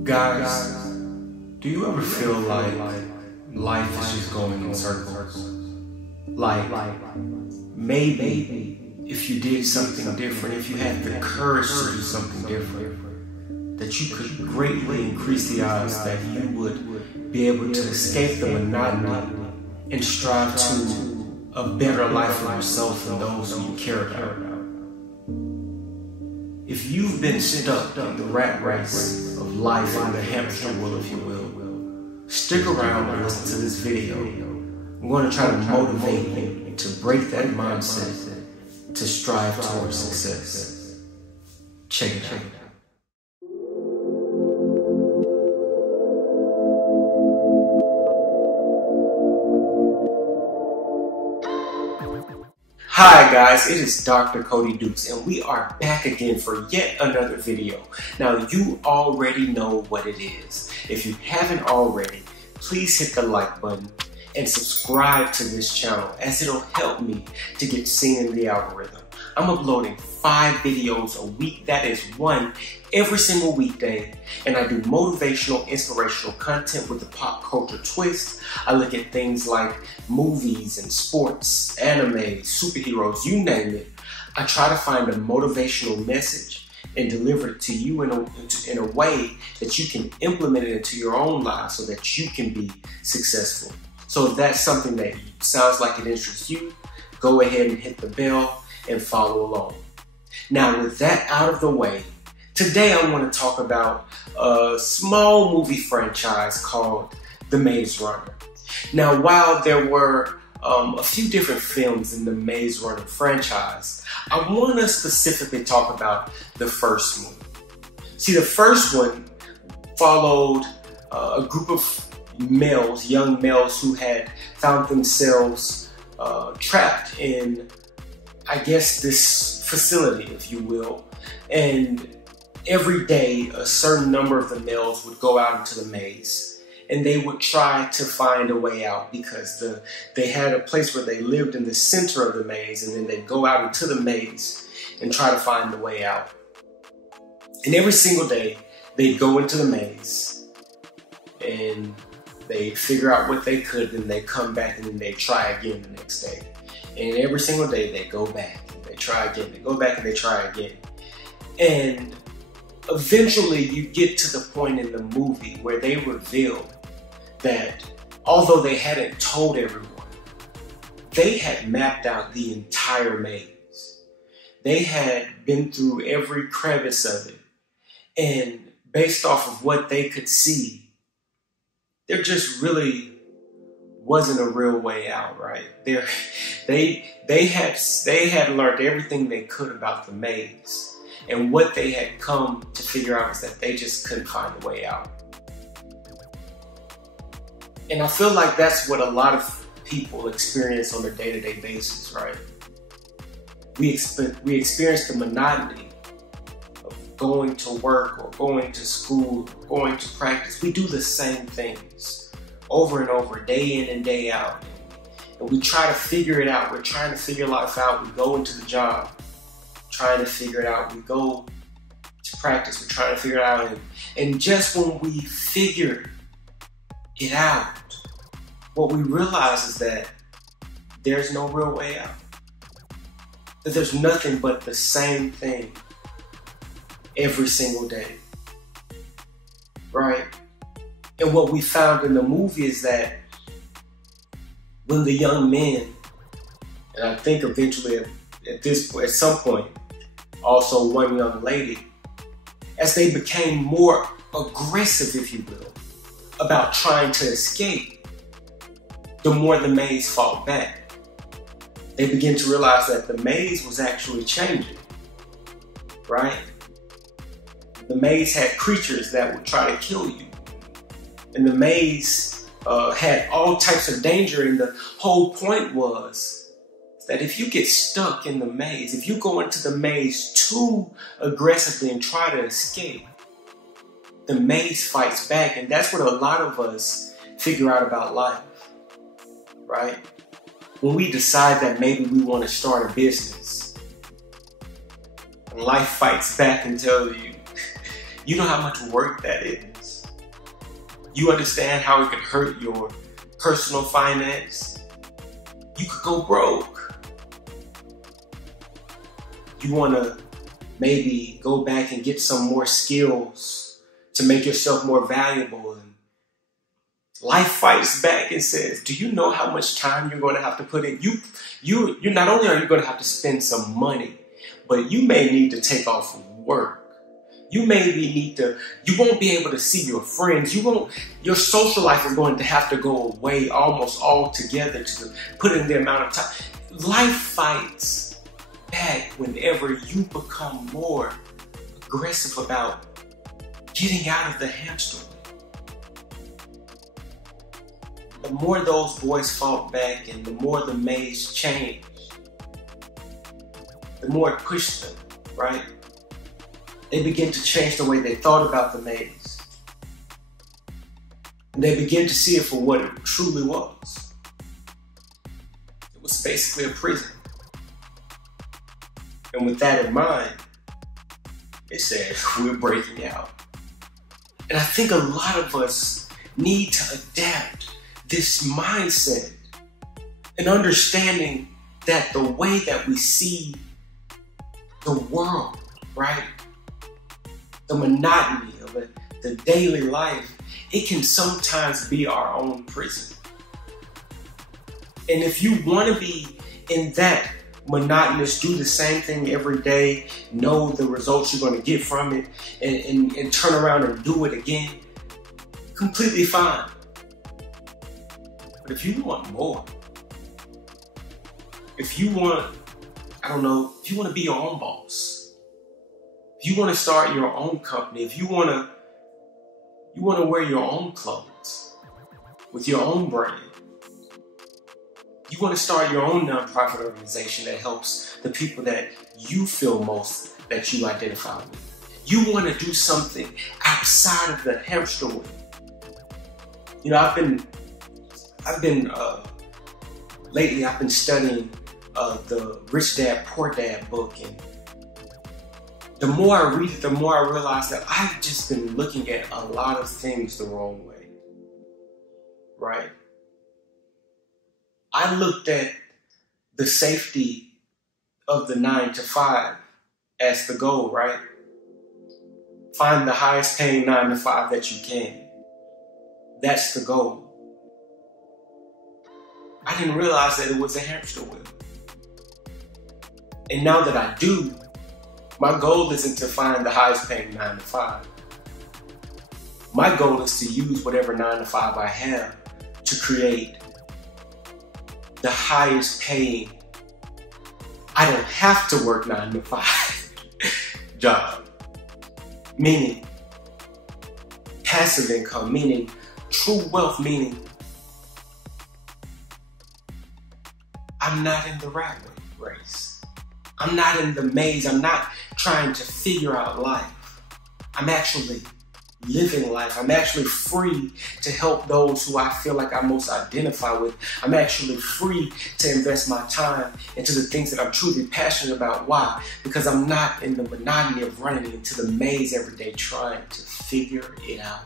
Guys, do you ever feel like life is just going in circles? Like, maybe if you did something different, if you had the courage to do something different, that you could greatly increase the odds that you would be able to escape the monotony and strive to a better life for yourself and those who you care about. If you've been stuck in the rat race of life and the hamster wheel, if you will, stick around and listen to this video. I'm going to try to motivate you to break that mindset to strive towards success. Check it out. Hi guys, it is Dr. Cody Dukes and we are back again for yet another video. Now you already know what it is. If you haven't already, please hit the like button and subscribe to this channel as it'll help me to get seen in the algorithm. I'm uploading 5 videos a week, that is one every single weekday, and I do motivational, inspirational content with a pop culture twist. I look at things like movies and sports, anime, superheroes, you name it. I try to find a motivational message and deliver it to you in a way that you can implement it into your own life so that you can be successful. So if that's something that sounds like it interests you, go ahead and hit the bell and follow along. Now with that out of the way, today I want to talk about a small movie franchise called The Maze Runner. Now while there were a few different films in the Maze Runner franchise, I want to specifically talk about the first movie. See, the first one followed a group of males, young males who had found themselves trapped in, I guess, this facility, if you will, and every day a certain number of the males would go out into the maze and they would try to find a way out because they had a place where they lived in the center of the maze, and then they'd go out into the maze and try to find the way out. And every single day they'd go into the maze and they'd figure out what they could, and they'd come back and then they'd try again the next day. And every single day they go back and they try again, they go back and they try again. And eventually you get to the point in the movie where they reveal that although they hadn't told everyone, they had mapped out the entire maze. They had been through every crevice of it. And based off of what they could see, there just really wasn't a real way out, right? They had learned everything they could about the maze, and what they had come to figure out is that they just couldn't find a way out. And I feel like that's what a lot of people experience on a day-to-day basis, right? We experience the monotony of going to work or going to school, or going to practice. We do the same things over and over, day in and day out. And we try to figure it out. We're trying to figure life out. We go into the job, trying to figure it out. We go to practice, we're trying to figure it out. And just when we figure it out, what we realize is that there's no real way out. That there's nothing but the same thing every single day, right? And what we found in the movie is that when the young men, and I think eventually at some point, also one young lady, as they became more aggressive, if you will, about trying to escape, the more the maze fought back. They began to realize that the maze was actually changing, right? The maze had creatures that would try to kill you. And the maze had all types of danger, and the whole point was that if you get stuck in the maze, if you go into the maze too aggressively and try to escape, the maze fights back. And that's what a lot of us figure out about life, right? When we decide that maybe we want to start a business, and life fights back and tells you, You know how much work that is. You understand how it could hurt your personal finance. You could go broke. You want to maybe go back and get some more skills to make yourself more valuable. And life fights back and says, do you know how much time you're going to have to put in? You're not only are you going to have to spend some money, but you may need to take off work. You won't be able to see your friends. Your social life is going to have to go away almost altogether to put in the amount of time. Life fights back whenever you become more aggressive about getting out of the hamster wheel. The more those boys fought back and the more the maze changed, the more it pushed them, right? They began to change the way they thought about the maze. And they began to see it for what it truly was. It was basically a prison. And with that in mind, they said, we're breaking out. And I think a lot of us need to adapt this mindset and understanding that the way that we see the world, right? The monotony of it, the daily life, it can sometimes be our own prison. And if you want to be in that monotonous, do the same thing every day, know the results you're going to get from it, and turn around and do it again, completely fine. But if you want more, if you want, if you want to be your own boss, if you want to start your own company, if you want to wear your own clothes with your own brand, you want to start your own nonprofit organization that helps the people that you feel most that you identify with. You want to do something outside of the hamster wheel. You know, lately I've been studying the Rich Dad, Poor Dad book, and the more I read it, the more I realize that I've just been looking at a lot of things the wrong way, right? I looked at the safety of the 9 to 5 as the goal, right? Find the highest paying 9 to 5 that you can. That's the goal. I didn't realize that it was a hamster wheel. And now that I do, my goal isn't to find the highest paying 9 to 5. My goal is to use whatever 9 to 5 I have to create the highest paying, I don't have to work 9 to 5 job. Meaning passive income, meaning true wealth, meaning I'm not in the rat race. I'm not in the maze. I'm not trying to figure out life. I'm actually living life. I'm actually free to help those who I feel like I most identify with. I'm actually free to invest my time into the things that I'm truly passionate about. Why? Because I'm not in the monotony of running into the maze every day trying to figure it out.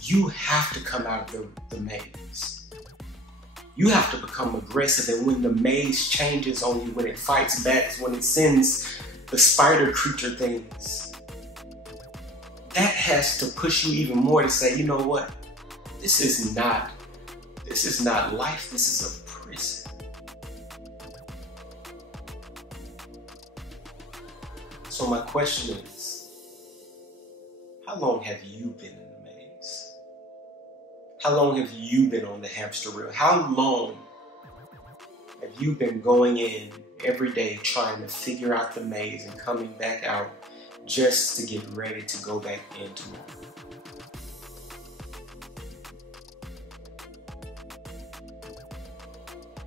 You have to come out of the maze. You have to become aggressive, and when the maze changes on you, when it fights back, when it sends the spider creature things, that has to push you even more to say, you know what? This is not life, this is a prison. So my question is, how long have you been in the maze? How long have you been on the hamster wheel? How long have you been going in every day trying to figure out the maze and coming back out just to get ready to go back in tomorrow?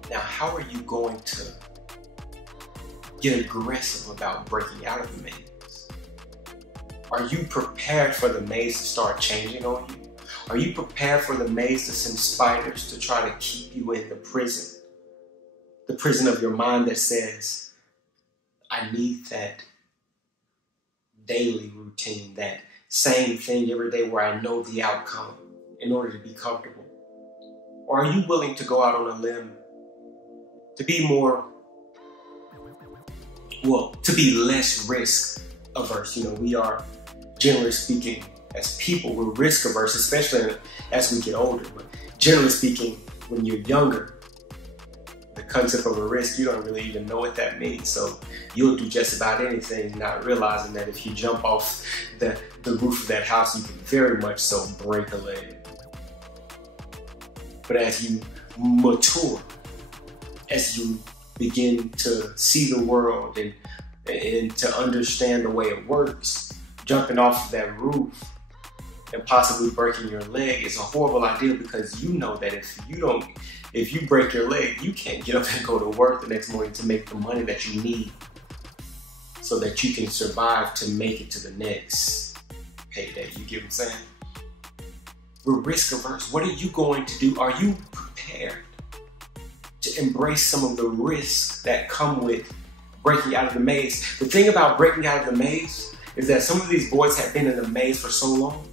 Now, how are you going to get aggressive about breaking out of the maze? Are you prepared for the maze to start changing on you? Are you prepared for the maze to send spiders to try to keep you in the prison? The prison of your mind that says, I need that daily routine, that same thing every day where I know the outcome in order to be comfortable? Or are you willing to go out on a limb to be more, to be less risk averse? You know, we are, generally speaking, as people, we're risk averse, especially as we get older. But generally speaking, when you're younger, the concept of a risk, you don't really even know what that means. So you'll do just about anything, not realizing that if you jump off the roof of that house, you can very much so break a leg. But as you mature, as you begin to see the world and to understand the way it works, jumping off of that roof and possibly breaking your leg is a horrible idea, because you know that if you break your leg, you can't get up and go to work the next morning to make the money that you need so that you can survive to make it to the next payday. You get what I'm saying? We're risk averse. What are you going to do? Are you prepared to embrace some of the risks that come with breaking out of the maze? The thing about breaking out of the maze is that some of these boys had been in the maze for so long,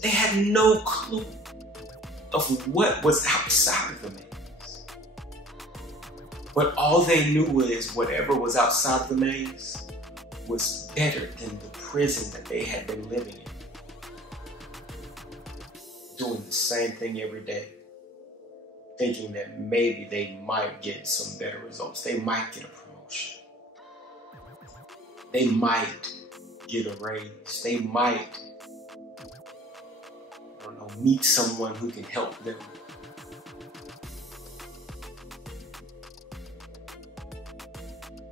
they had no clue of what was outside of the maze. But all they knew is whatever was outside of the maze was better than the prison that they had been living in. Doing the same thing every day, thinking that maybe they might get some better results. They might get a promotion. They might get a raise. They might, I don't know, meet someone who can help them.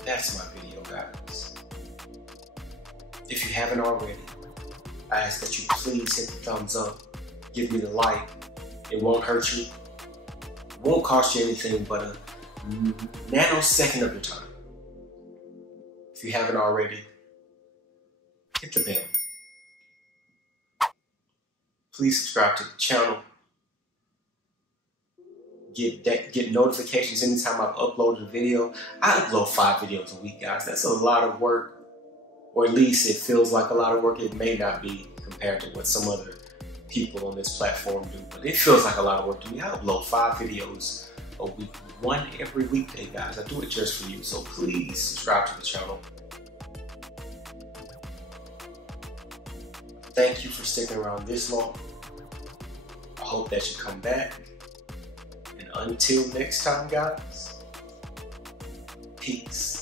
That's my video, guys. If you haven't already, I ask that you please hit the thumbs up. Give me the like. It won't hurt you. It won't cost you anything but a nanosecond of your time. If you haven't already, hit the bell. Please subscribe to the channel. Get notifications anytime I've uploaded a video. I upload 5 videos a week, guys. That's a lot of work, or at least it feels like a lot of work. It may not be compared to what some other people on this platform do, but it feels like a lot of work to me. I upload 5 videos a week, 1 every weekday, guys. I do it just for you, so please subscribe to the channel. Thank you for sticking around this long. I hope that you come back. And until next time, guys, peace.